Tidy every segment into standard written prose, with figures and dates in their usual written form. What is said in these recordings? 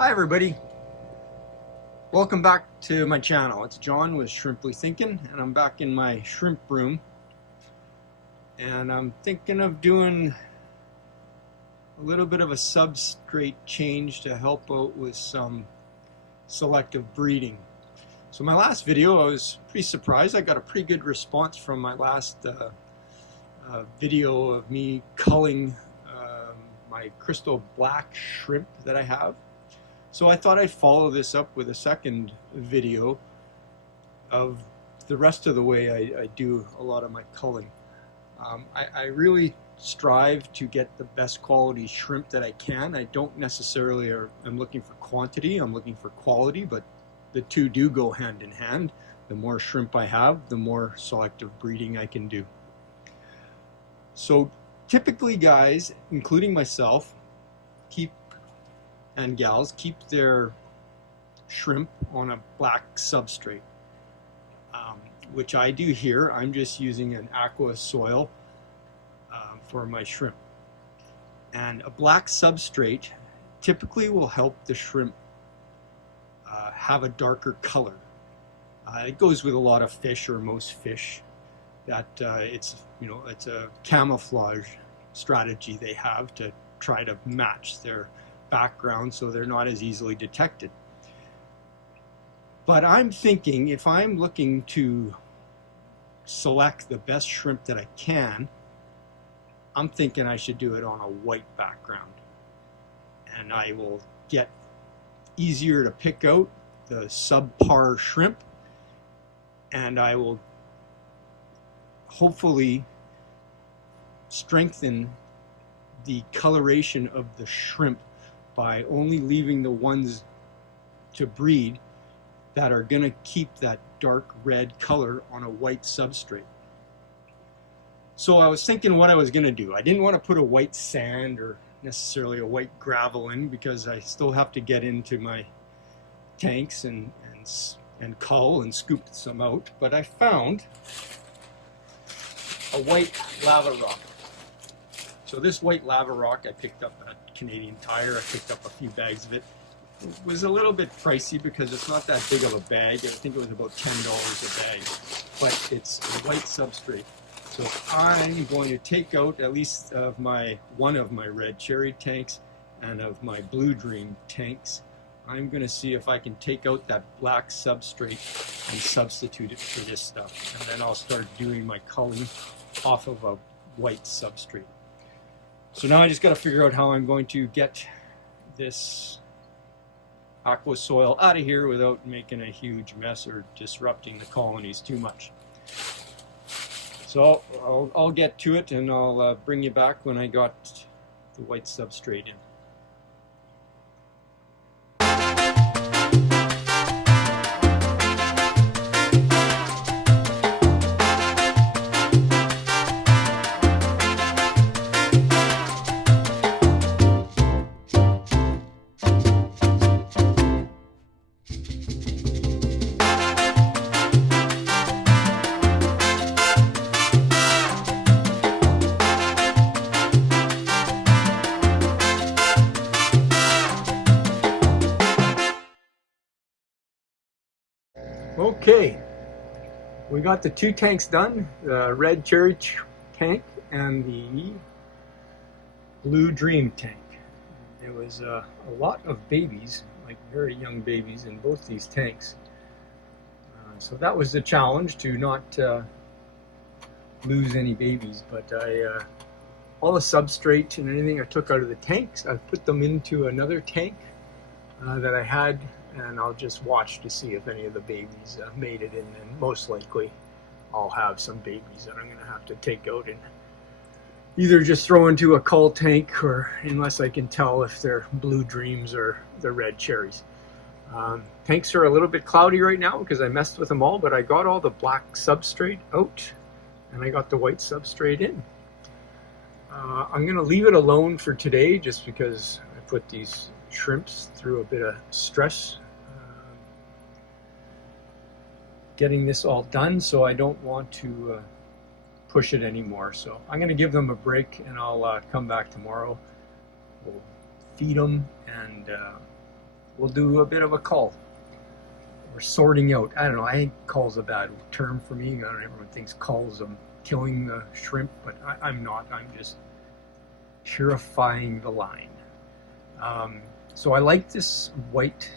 Hi everybody, welcome back to my channel. It's John with Shrimply Thinking, and I'm back in my shrimp room, and I'm thinking of doing a little bit of a substrate change to help out with some selective breeding. So my last video, I was pretty surprised. I got a pretty good response from my last video of me culling my crystal black shrimp that I have. So I thought I'd follow this up with a second video of the rest of the way I do a lot of my culling. I really strive to get the best quality shrimp that I can. I don't necessarily I'm looking for quantity, I'm looking for quality, but the two do go hand in hand. The more shrimp I have, the more selective breeding I can do. So typically guys, including myself, and gals keep their shrimp on a black substrate, which I do here. I'm just using an aqua soil for my shrimp. And a black substrate typically will help the shrimp have a darker color. It goes with a lot of fish, or most fish, that it's a camouflage strategy they have to try to match their background so they're not as easily detected. But I'm thinking, if I'm looking to select the best shrimp that I can, I'm thinking I should do it on a white background, and I will get easier to pick out the subpar shrimp, and I will hopefully strengthen the coloration of the shrimp by only leaving the ones to breed that are going to keep that dark red color on a white substrate. So I was thinking what I was going to do. I didn't want to put a white sand or necessarily a white gravel in, because I still have to get into my tanks and cull and scoop some out. But I found a white lava rock. So this white lava rock I picked up at Canadian Tire. I picked up a few bags of it. It was a little bit pricey because it's not that big of a bag. I think it was about $10 a bag, but it's a white substrate. So I'm going to take out at least of one of my red cherry tanks and of my blue dream tanks. I'm going to see if I can take out that black substrate and substitute it for this stuff, and then I'll start doing my culling off of a white substrate. So now I just got to figure out how I'm going to get this aqua soil out of here without making a huge mess or disrupting the colonies too much. So I'll get to it, and I'll bring you back when I got the white substrate in. Okay, we got the two tanks done, the red cherry tank and the blue dream tank. There was a lot of babies, like very young babies, in both these tanks. So that was the challenge, to not lose any babies. But all the substrate and anything I took out of the tanks, I've put them into another tank that I had, and I'll just watch to see if any of the babies made it in, and most likely I'll have some babies that I'm going to have to take out and either just throw into a cull tank, or unless I can tell if they're blue dreams or the red cherries. Tanks are a little bit cloudy right now because I messed with them all, but I got all the black substrate out and I got the white substrate in. I'm going to leave it alone for today just because I put these shrimps through a bit of stress getting this all done, so I don't want to push it anymore. So I'm going to give them a break, and I'll come back tomorrow. We'll feed them and we'll do a bit of a cull. We're sorting out. I don't know, I think cull's a bad term for me. I don't know, everyone thinks cull's killing the shrimp, but I'm not. I'm just purifying the line. So I like this white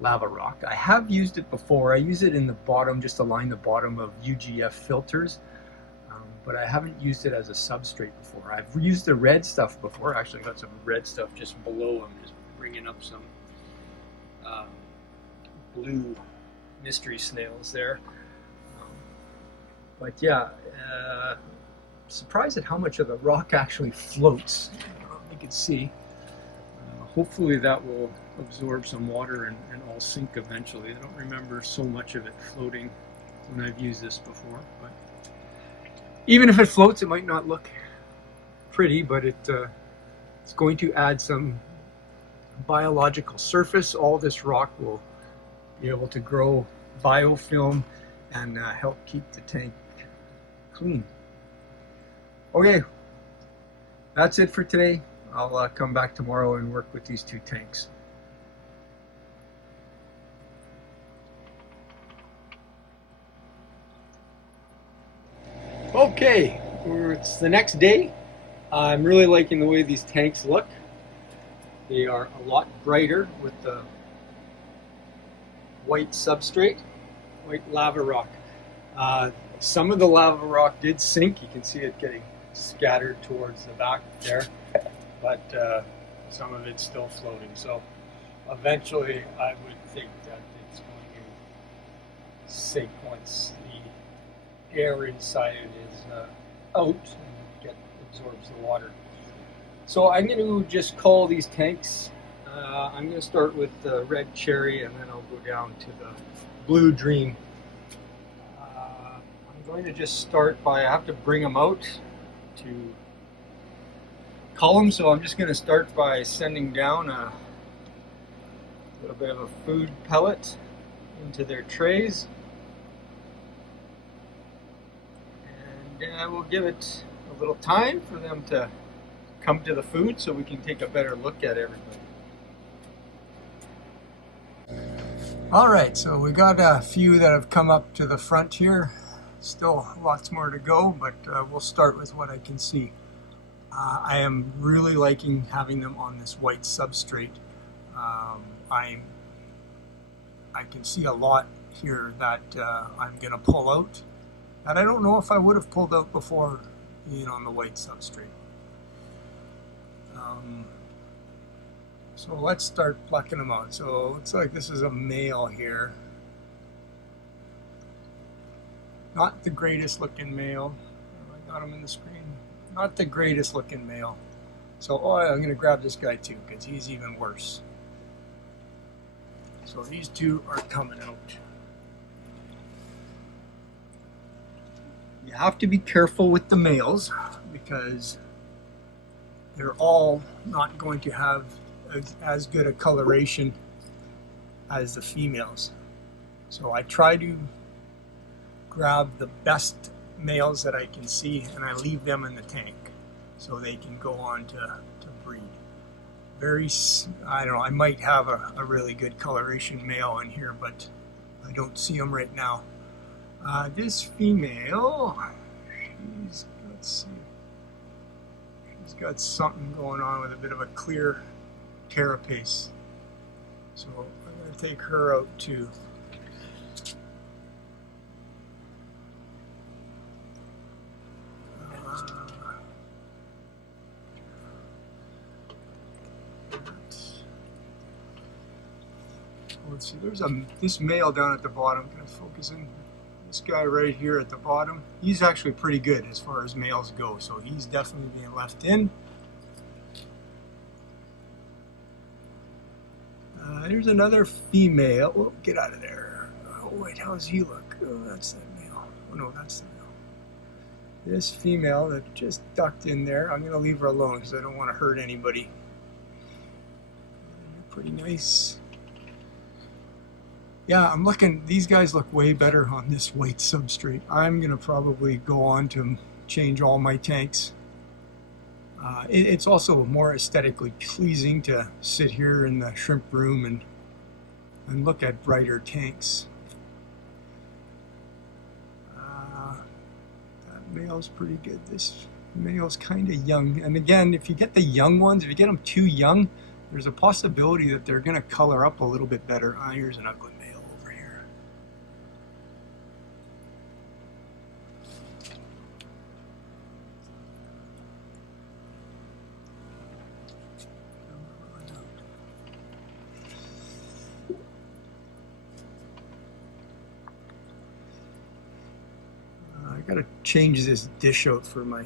lava rock. I have used it before. I use it in the bottom, just to line the bottom of UGF filters, but I haven't used it as a substrate before. I've used the red stuff before. Actually got some red stuff just below. I'm just bringing up some blue mystery snails there. But yeah, surprised at how much of the rock actually floats. You can see. Hopefully that will absorb some water and all sink eventually. I don't remember so much of it floating when I've used this before. But even if it floats, it might not look pretty, but it's going to add some biological surface. All this rock will be able to grow biofilm and help keep the tank clean. Okay, that's it for today. I'll come back tomorrow and work with these 2 tanks. Okay, it's the next day. I'm really liking the way these tanks look. They are a lot brighter with the white substrate, white lava rock. Some of the lava rock did sink. You can see it getting scattered towards the back there, but some of it's still floating. So eventually I would think that it's going to sink once the air inside it is out and absorbs the water. So I'm going to just cull these tanks. I'm going to start with the red cherry and then I'll go down to the blue dream. I'm going to just start by, I have to bring them out to cull them, so I'm just going to start by sending down a little bit of a food pellet into their trays. And we'll give it a little time for them to come to the food so we can take a better look at everything. Alright, so we got a few that have come up to the front here. Still lots more to go, but we'll start with what I can see. I am really liking having them on this white substrate. I can see a lot here that I'm going to pull out that I don't know if I would have pulled out before being on the white substrate. So let's start plucking them out. So it looks like this is a male here. Not the greatest looking male. I got him in the screen. Not the greatest looking male. So I'm going to grab this guy too because he's even worse. So these 2 are coming out. You have to be careful with the males because they're all not going to have as good a coloration as the females. So I try to grab the best males that I can see and I leave them in the tank so they can go on to breed. I don't know, I might have a really good coloration male in here, but I don't see them right now. This female, let's see, she's got something going on with a bit of a clear carapace. So I'm going to take her out too. Let's see, there's this male down at the bottom. Can I focus in? This guy right here at the bottom, he's actually pretty good as far as males go, so he's definitely being left in. There's another female. Oh, get out of there. Oh wait, how does he look? Oh, that's that male. Oh no, that's the male. This female that just ducked in there, I'm going to leave her alone because I don't want to hurt anybody. Pretty nice. Yeah, I'm looking, these guys look way better on this white substrate. I'm going to probably go on to change all my tanks. It's also more aesthetically pleasing to sit here in the shrimp room and look at brighter tanks. That male's pretty good. This male's kind of young. And again, if you get the young ones, if you get them too young, there's a possibility that they're going to color up a little bit better. Here's an ugly male over here. I gotta change this dish out for my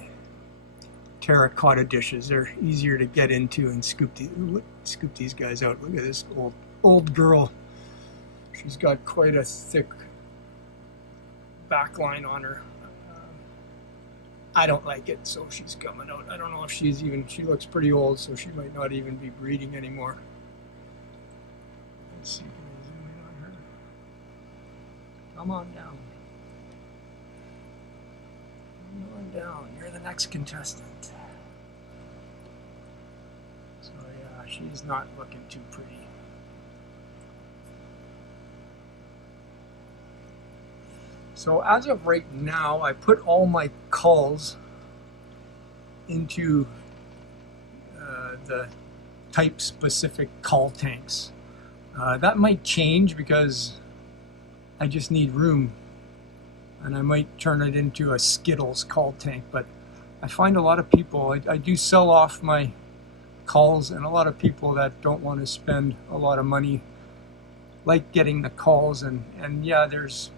terracotta dishes. They're easier to get into and scoop these guys out. Look at this old girl. She's got quite a thick backline on her. I don't like it, so she's coming out. I don't know if she looks pretty old, so she might not even be breeding anymore. Let's see, can I zoom in on her? Come on down. Down. You're the next contestant. So yeah, she's not looking too pretty. So as of right now, I put all my culls into the type specific cull tanks. That might change because I just need room. And I might turn it into a Skittles cull tank, but I find a lot of people, I do sell off my culls, and a lot of people that don't want to spend a lot of money like getting the culls, and yeah, there's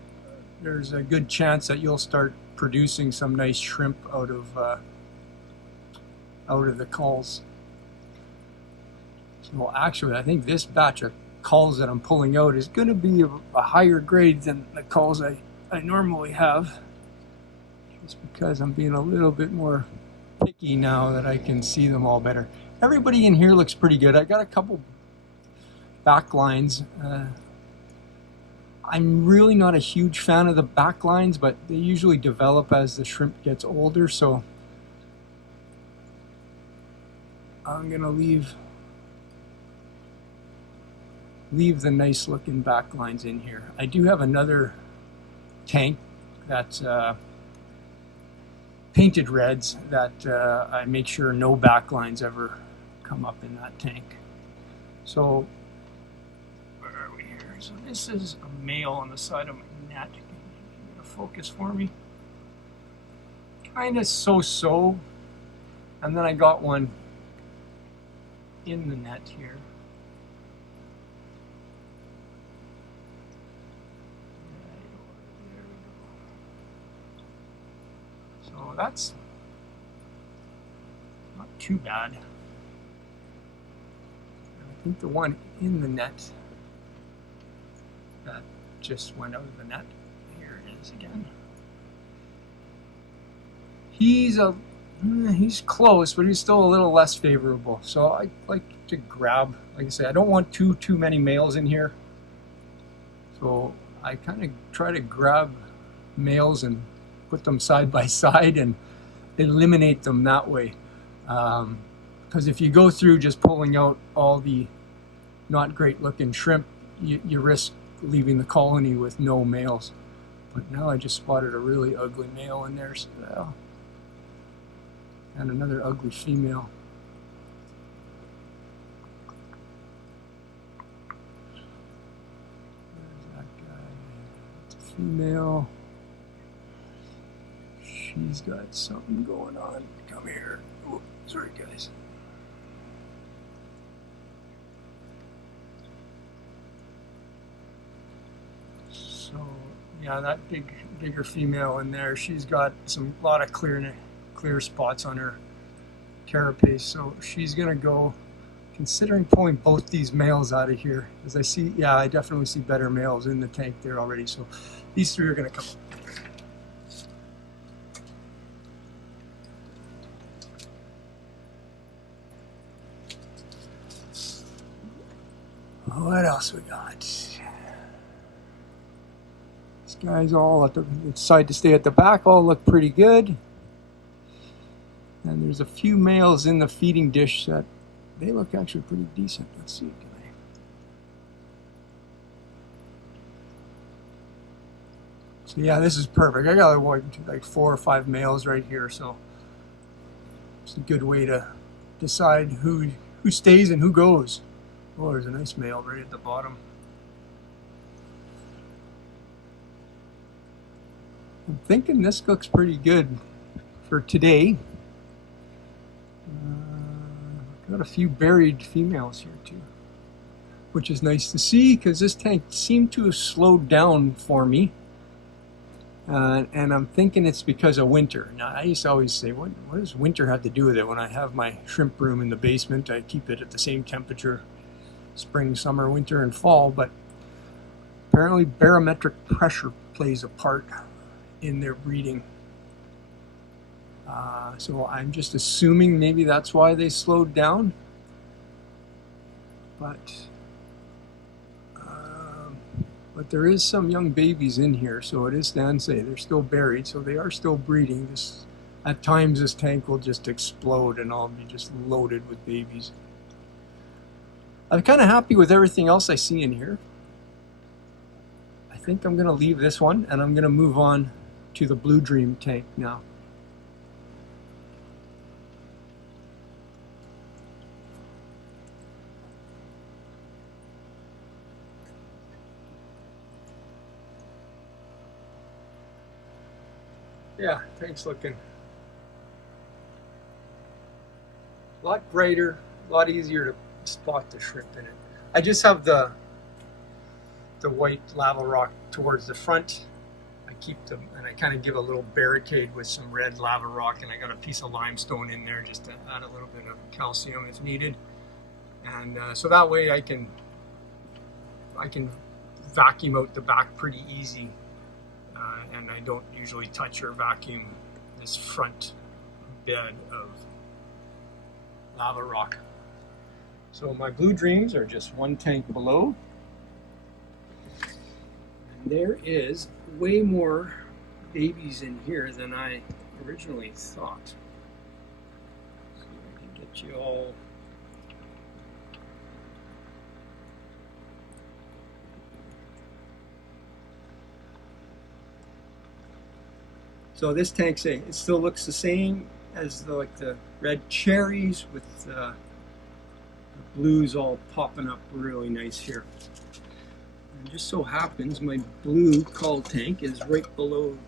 a good chance that you'll start producing some nice shrimp out of the culls. So actually, I think this batch of culls that I'm pulling out is going to be a higher grade than the culls I normally have, just because I'm being a little bit more picky now that I can see them all better. Everybody in here looks pretty good. I got a couple backlines. I'm really not a huge fan of the backlines, but they usually develop as the shrimp gets older, so I'm gonna leave the nice looking backlines in here. I do have another tank that's painted reds that I make sure no backlines ever come up in that tank. So where are we here? So this is a male on the side of my net. Can you focus for me? Kind of so-so. And then I got one in the net here. So that's not too bad. And I think the one in the net that just went out of the net, here it is again. He's close, but he's still a little less favorable. So I like to grab, like I say, I don't want too many males in here. So I kind of try to grab males and put them side by side and eliminate them that way. Because if you go through just pulling out all the not great looking shrimp, you risk leaving the colony with no males. But now I just spotted a really ugly male in there, so, and another ugly female. There's that guy. It's a female. She's got something going on. Come here. Oh, sorry, guys. So, yeah, that bigger female in there, she's got a lot of clear spots on her carapace. So she's gonna go. Considering pulling both these males out of here, as I see, yeah, I definitely see better males in the tank there already. So these three are gonna come. What else we got? These guys all at the decide to stay at the back all look pretty good. And there's a few males in the feeding dish that they look actually pretty decent. Let's see. So yeah, this is perfect. I got like 4 or 5 males right here, so it's a good way to decide who stays and who goes. Oh, there's a nice male right at the bottom. I'm thinking this looks pretty good for today. Got a few buried females here too, which is nice to see because this tank seemed to have slowed down for me. And I'm thinking it's because of winter. Now, I used to always say, what does winter have to do with it? When I have my shrimp room in the basement, I keep it at the same temperature spring, summer, winter, and fall. But apparently barometric pressure plays a part in their breeding. So I'm just assuming maybe that's why they slowed down. But there is some young babies in here, so it is stand say they're still buried, so they are still breeding. At times this tank will just explode and I'll be just loaded with babies. I'm kind of happy with everything else I see in here. I think I'm going to leave this one and I'm going to move on to the Blue Dream tank now. Yeah, tank's looking a lot brighter, a lot easier to spot the shrimp in it. I just have the white lava rock towards the front. I keep them, and I kind of give a little barricade with some red lava rock, and I got a piece of limestone in there just to add a little bit of calcium if needed. And so that way I can vacuum out the back pretty easy. And I don't usually touch or vacuum this front bed of lava rock. So my Blue Dreams are just one tank below. And there is way more babies in here than I originally thought. So I can get you all. So this tank, it still looks the same as the red cherries with the blues all popping up really nice here. And just so happens my blue Cull tank is right below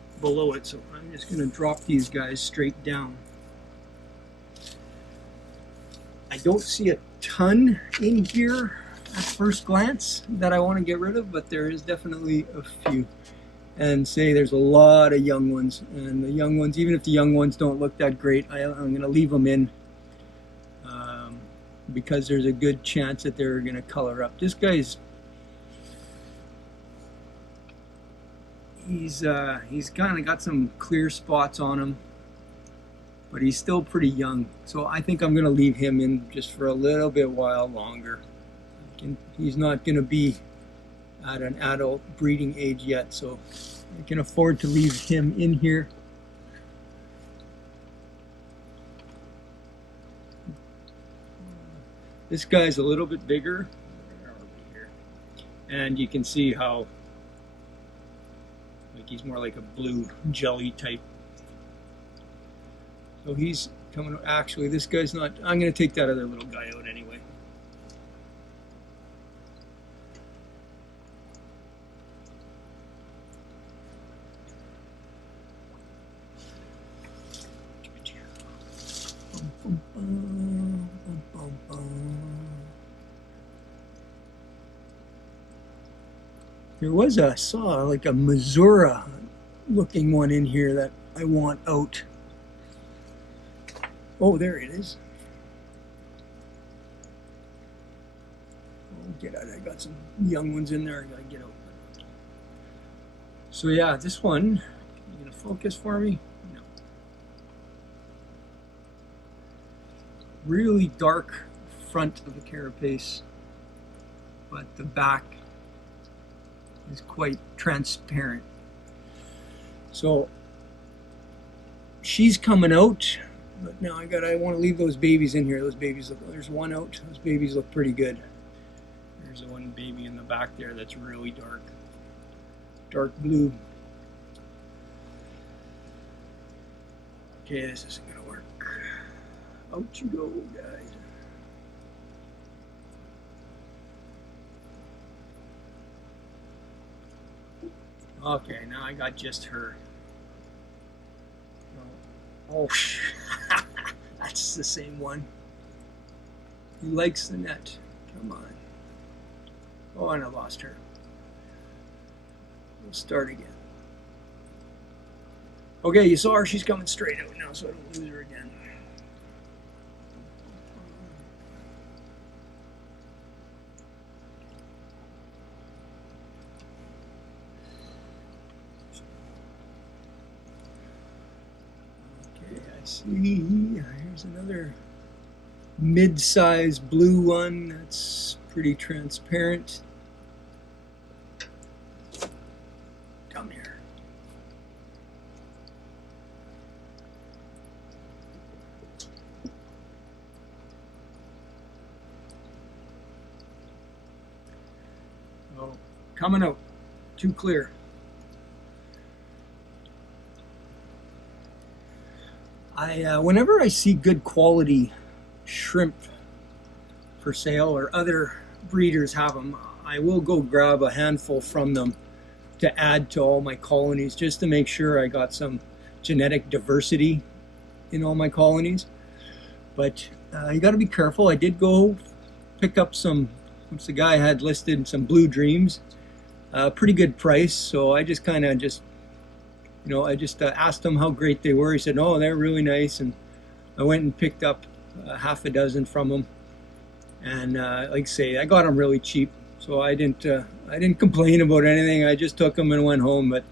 it, so I'm just going to drop these guys straight down. I don't see a ton in here at first glance that I want to get rid of, but there is definitely a few. And there's a lot of young ones, and the young ones, even if the young ones don't look that great, I'm going to leave them in because there's a good chance that they're going to color up. This guy's he's kind of got some clear spots on him, but he's still pretty young, so I think I'm going to leave him in just for a little bit while longer. He's not going to be at an adult breeding age yet, so I can afford to leave him in here. This guy's a little bit bigger, and you can see how he's more like a blue jelly type. So he's coming. Actually, this guy's not. I'm going to take that other little guy out anyway. There was I saw like a Missouri looking one in here that I want out. Oh, there it is. Oh, get out. I got some young ones in there. I gotta get out. So yeah, this one, you gonna focus for me? No. Really dark front of the carapace, but the back is quite transparent. So she's coming out But now I want to leave those babies in here. Those babies look, there's one out. Those babies look pretty good. There's the one baby in the back there that's really dark blue. Okay, this isn't gonna work. Out you go, guys. Okay, now I got just her. Oh, that's the same one. He likes the net. Come on. Oh, and I lost her. We'll start again. Okay, you saw her. She's coming straight out now, so I don't lose her again. Okay, I see. Here's another mid-size blue one that's pretty transparent. Come here. Oh, coming out. Too clear. Whenever I see good quality shrimp for sale or other breeders have them, I will go grab a handful from them to add to all my colonies just to make sure I got some genetic diversity in all my colonies. But you got to be careful. I did go pick up some, once the guy had listed some Blue Dreams, pretty good price. So I just kind of asked him how great they were. He said, "Oh, they're really nice," and I went and picked up half a dozen from him. And like I say, I got them really cheap, so I didn't complain about anything. I just took them and went home. But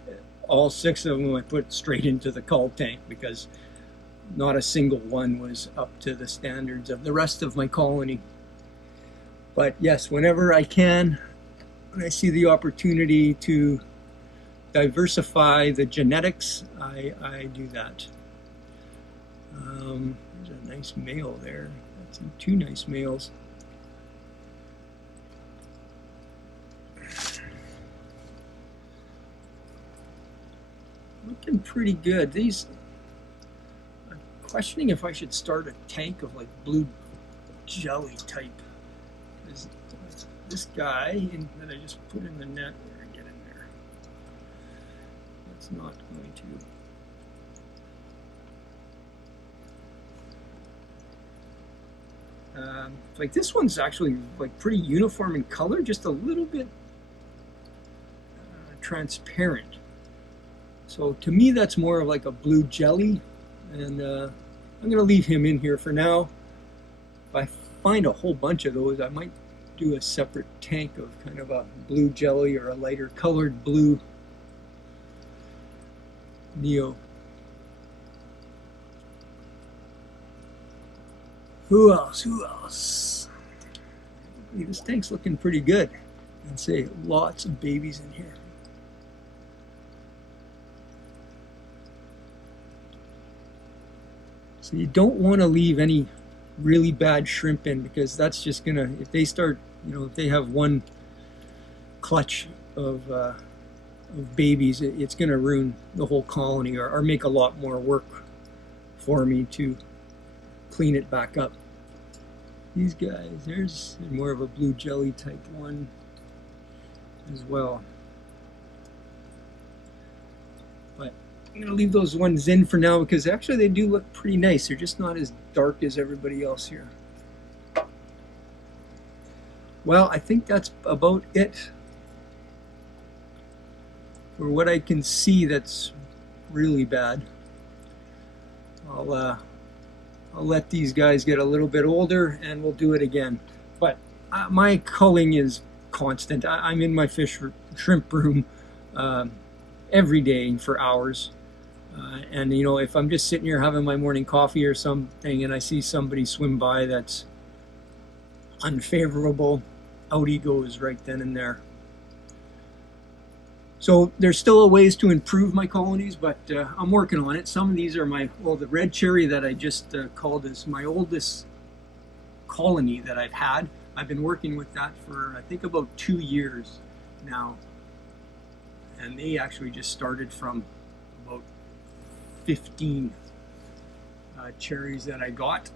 all 6 of them I put straight into the Cull tank because not a single one was up to the standards of the rest of my colony. But yes, whenever I can, when I see the opportunity to diversify the genetics, I do that. There's a nice male there. That's 2 nice males. Looking pretty good. These, I'm questioning if I should start a tank of like blue jelly type. This guy that I just put in the net, get in there. That's not going to. Like this one's actually like pretty uniform in color, just a little bit transparent. So to me, that's more of like a blue jelly, and I'm going to leave him in here for now. If I find a whole bunch of those, I might do a separate tank of kind of a blue jelly or a lighter colored blue Neo. Who else? This tank's looking pretty good. I'd say lots of babies in here. So you don't want to leave any really bad shrimp in, because that's just gonna, if they start, if they have one clutch of babies, it's gonna ruin the whole colony, or make a lot more work for me to clean it back up. These guys, there's more of a blue jelly type one as well. But I'm going to leave those ones in for now because actually they do look pretty nice. They're just not as dark as everybody else here. Well, I think that's about it for what I can see that's really bad. I'll let these guys get a little bit older and we'll do it again. But my culling is constant. I'm in my shrimp room every day for hours. And if I'm just sitting here having my morning coffee or something and I see somebody swim by that's unfavorable, out he goes right then and there. So there's still a ways to improve my colonies, but I'm working on it. Some of these are the red cherry that I just called is my oldest colony that I've had. I've been working with that for I think about 2 years now. And they actually just started from about 15 cherries that I got.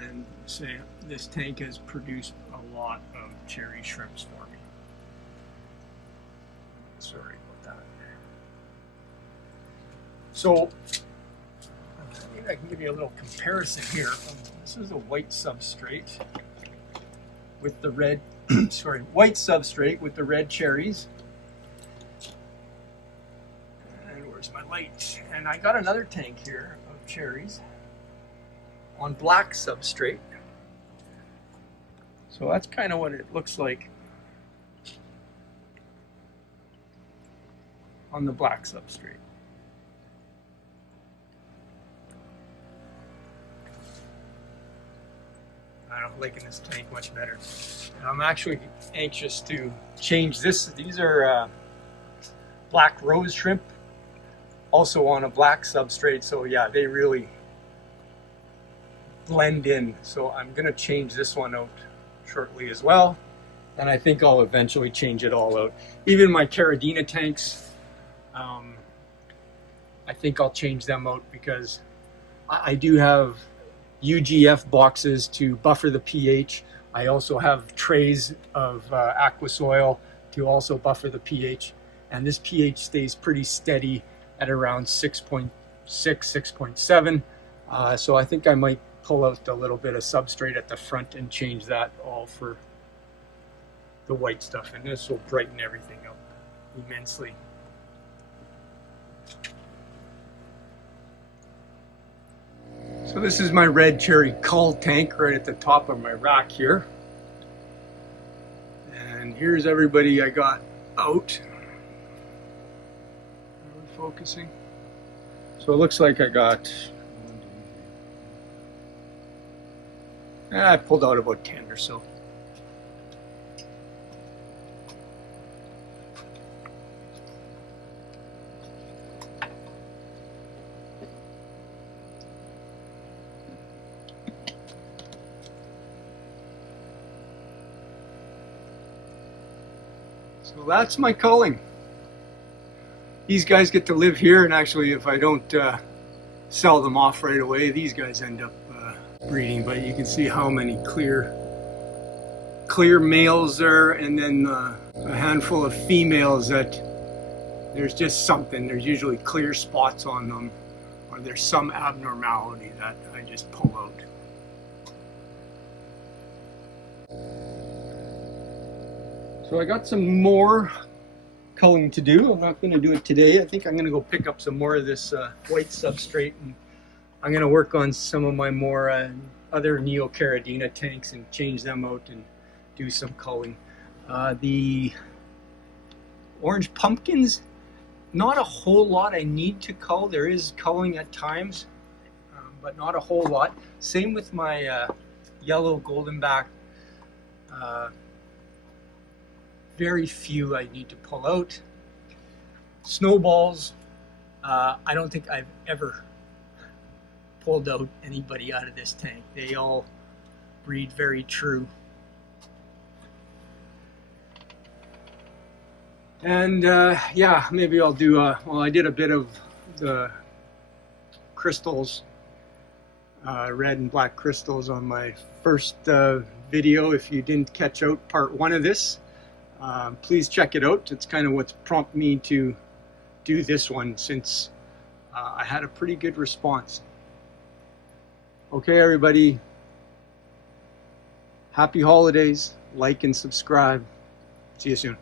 And say this tank has produced a lot of cherry shrimps for me. Sorry about that. So maybe I can give you a little comparison here. This is a white substrate with the red, white substrate with the red cherries. And where's my light? And I got another tank here of cherries on black substrate. So that's kind of what it looks like on the black substrate. I'm liking this tank much better. And I'm actually anxious to change this. These are black rose shrimp, also on a black substrate. So yeah, they really blend in. So I'm going to change this one out shortly as well. And I think I'll eventually change it all out. Even my Caridina tanks, I think I'll change them out because I do have UGF boxes to buffer the pH. I also have trays of aqua soil to also buffer the pH. And this pH stays pretty steady at around 6.6, 6.7. So I think I might pull out a little bit of substrate at the front and change that all for the white stuff. And this will brighten everything up immensely. So this is my red cherry Cull tank right at the top of my rack here. And here's everybody I got out. Are we focusing? So it looks like I got, I pulled out about 10 or so. So that's my culling. These guys get to live here, and actually if I don't sell them off right away, these guys end up breeding. But you can see how many clear males there, and then a handful of females that there's just something. There's usually clear spots on them, or there's some abnormality that I just pull out. So I got some more culling to do. I'm not going to do it today. I think I'm going to go pick up some more of this white substrate, and I'm going to work on some of my more other Neocaridina tanks and change them out and do some culling. The orange pumpkins, not a whole lot I need to cull. There is culling at times, but not a whole lot. Same with my yellow goldenback. Very few I need to pull out. Snowballs, I don't think I've ever pulled out anybody out of this tank. They all breed very true. And yeah, maybe I'll do, well, I did a bit of the crystals, red and black crystals on my first video. If you didn't catch out part 1 of this, please check it out. It's kind of what's prompted me to do this one, since I had a pretty good response. Okay, everybody, happy holidays. Like and subscribe. See you soon.